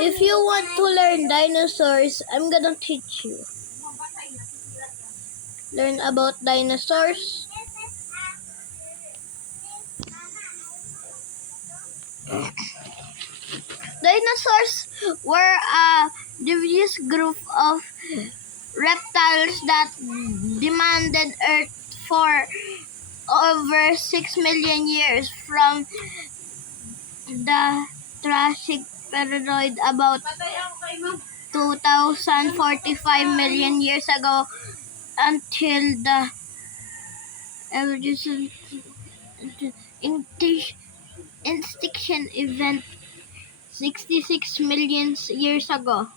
If you want to learn dinosaurs, I'm gonna teach you. Learn about dinosaurs. Dinosaurs were a diverse group of reptiles that demanded Earth for over 6 million years, from the Triassic period about 2045 million years ago until the evolution extinction event 66 million years ago.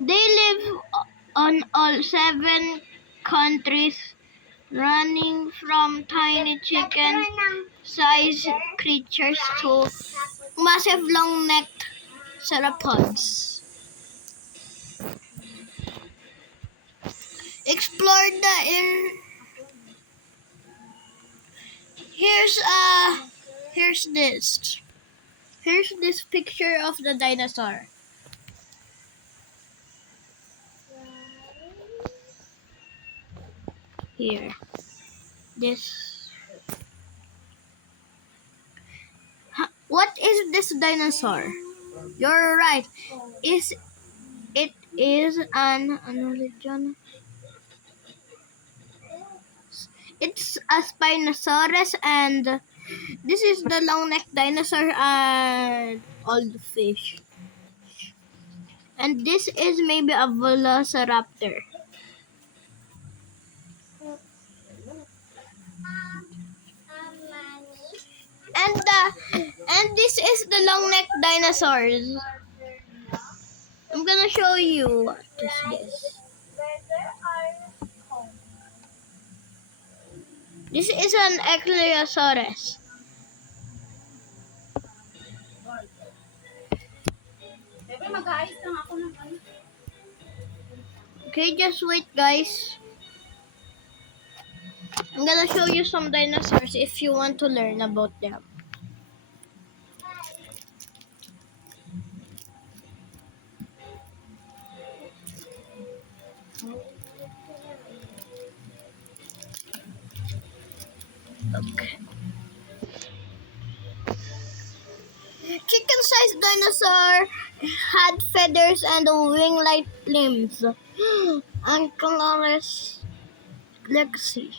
They live on all 7 countries, running from tiny chicken-sized creatures to massive long-necked sauropods. Explore the here's this picture of the dinosaur. Here, this. What is this dinosaur? You're right. It is an analogian. It's a Spinosaurus, and this is the long-necked dinosaur and old fish. And this is maybe a velociraptor. And this is the long-necked dinosaurs. I'm gonna show you what is this. This is an Echinosaurus. Okay, just wait, guys. I'm gonna show you some dinosaurs if you want to learn about them. Okay. Chicken-sized dinosaur had feathers and wing-like limbs. Ankylosaurus lexi.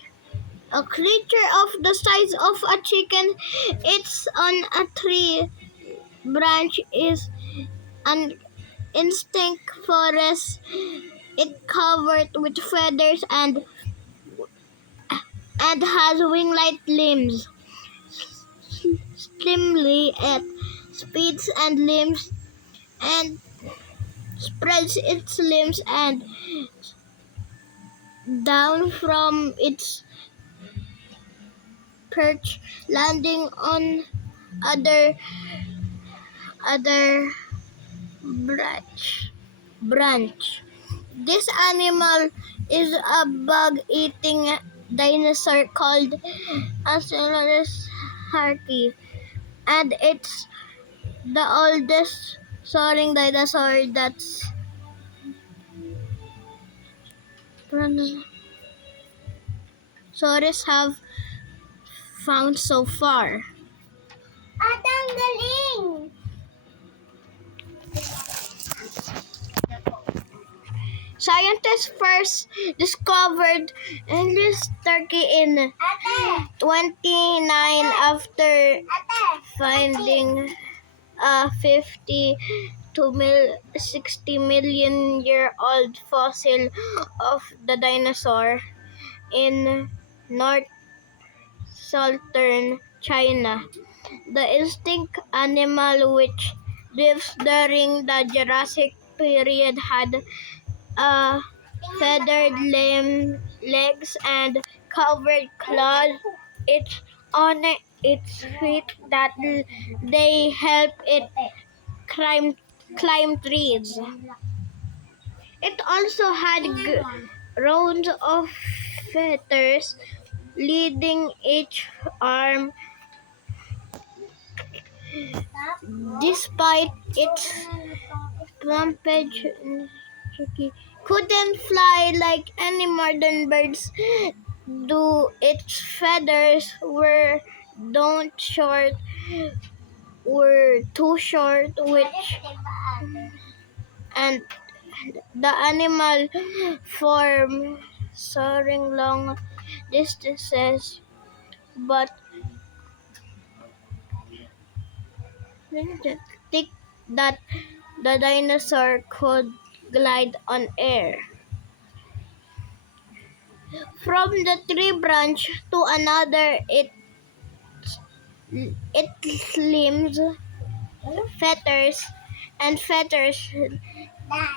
A creature of the size of a chicken, it's on a tree branch is an instinct forest. It covered with feathers and has wing-like limbs. Slimly at speeds and limbs and spreads its limbs and down from its perch, landing on other branch. This animal is a bug-eating dinosaur called Ankylosaurus harky, and it's the oldest soaring dinosaur that's dinosaurs have found so far. Atang galing! Scientists first discovered English turkey in 29 after finding a 50 to 60 million year old fossil of the dinosaur in north-southern China. The extinct animal, which lived during the Jurassic period, had feathered legs and covered claws. It's on its feet that they help it climb trees. It also had rows of feathers leading each arm despite its plumage, couldn't fly like any modern birds do. Its feathers were too short, which and the animal form soaring long distances, but think that the dinosaur could glide on air. From the tree branch to another, its limbs, feathers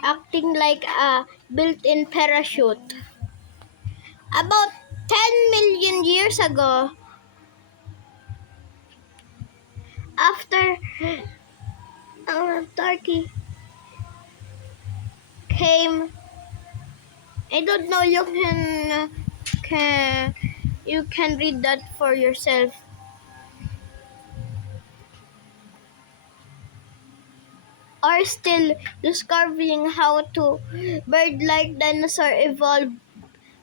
acting like a built-in parachute. About 10 million years ago, after Turkey came, I don't know. You can read that for yourself. Are still discovering how to bird-like dinosaur evolved,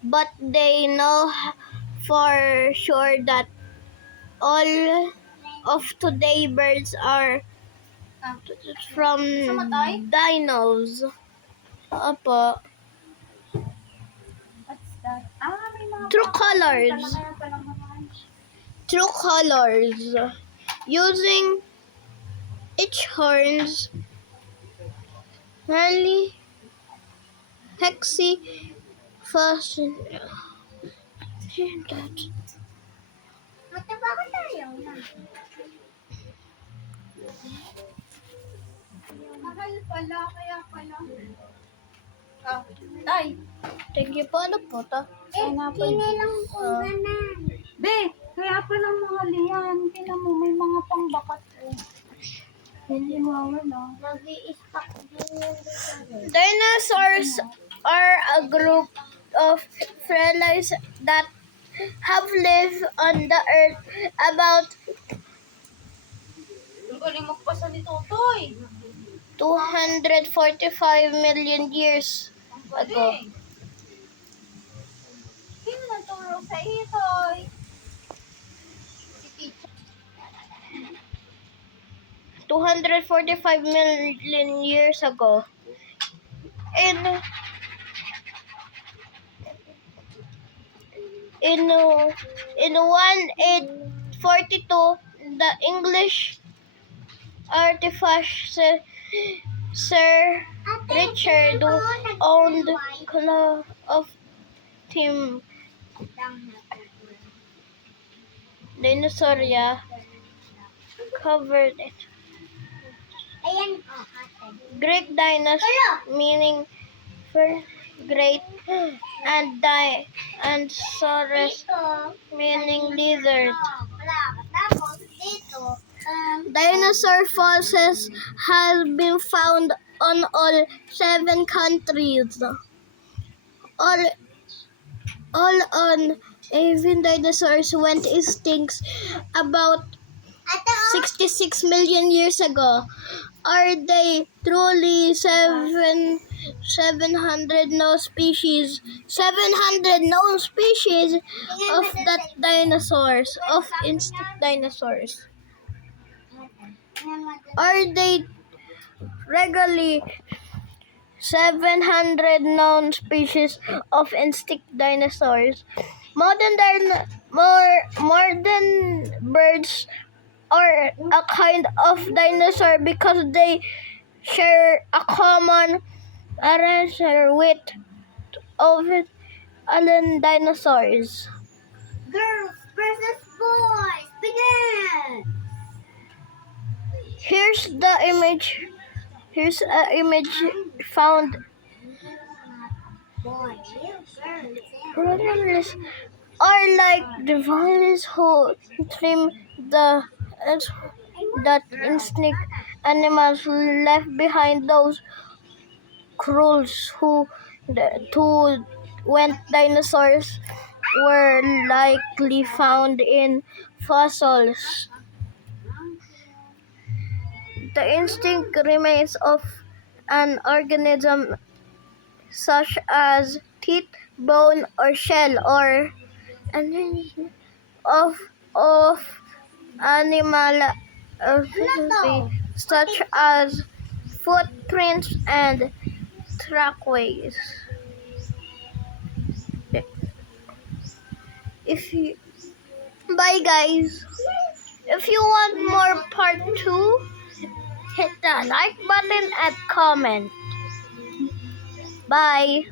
but they know for sure that all of today birds are from dinos. Opo. True colors. True colors. Using each horns, early hexy fashion. Ate, bakit ayaw na? Mahal pala, kaya pala. Ah, tay. Thank you po. Ano po to? Kinilang ko na. Be, kaya pala mga liyan. Tingnan mo, may mga pangbakat eh. Hindi mawala. Nag-i-stack din yung Dinosaurs are a group of felids that have lived on the earth about Ang galing magpasa ni Totoy. 245 million years ago. Sino nagturo sa iyo, Toy? Si teacher. 245 million years ago. In 1842, the English artificer Sir Richard owned Claw of Tim Dinosauria covered it. Ayan, ate. Greek Dinos meaning first great, and Saurus meaning lizard. Tapos dito, Dinosaur fossils have been found on all 7 countries. All on even dinosaurs went extinct about 66 million years ago. Are they truly 700 known species? 700 known species of insect dinosaurs. Are they regularly 700 known species of insect dinosaurs? Modern birds are a kind of dinosaur because they share a common ancestor with alien dinosaurs. girls versus boys, begin! Here's an image found. Boys, Rodents are like the vines who trim that instinct animals left behind, those cruels who when dinosaurs were likely found in fossils. The instinct remains of an organism such as teeth, bone, or shell, or of animal such as footprints and trackways. If you, bye guys. If you want more part 2, hit the like button and comment. Bye.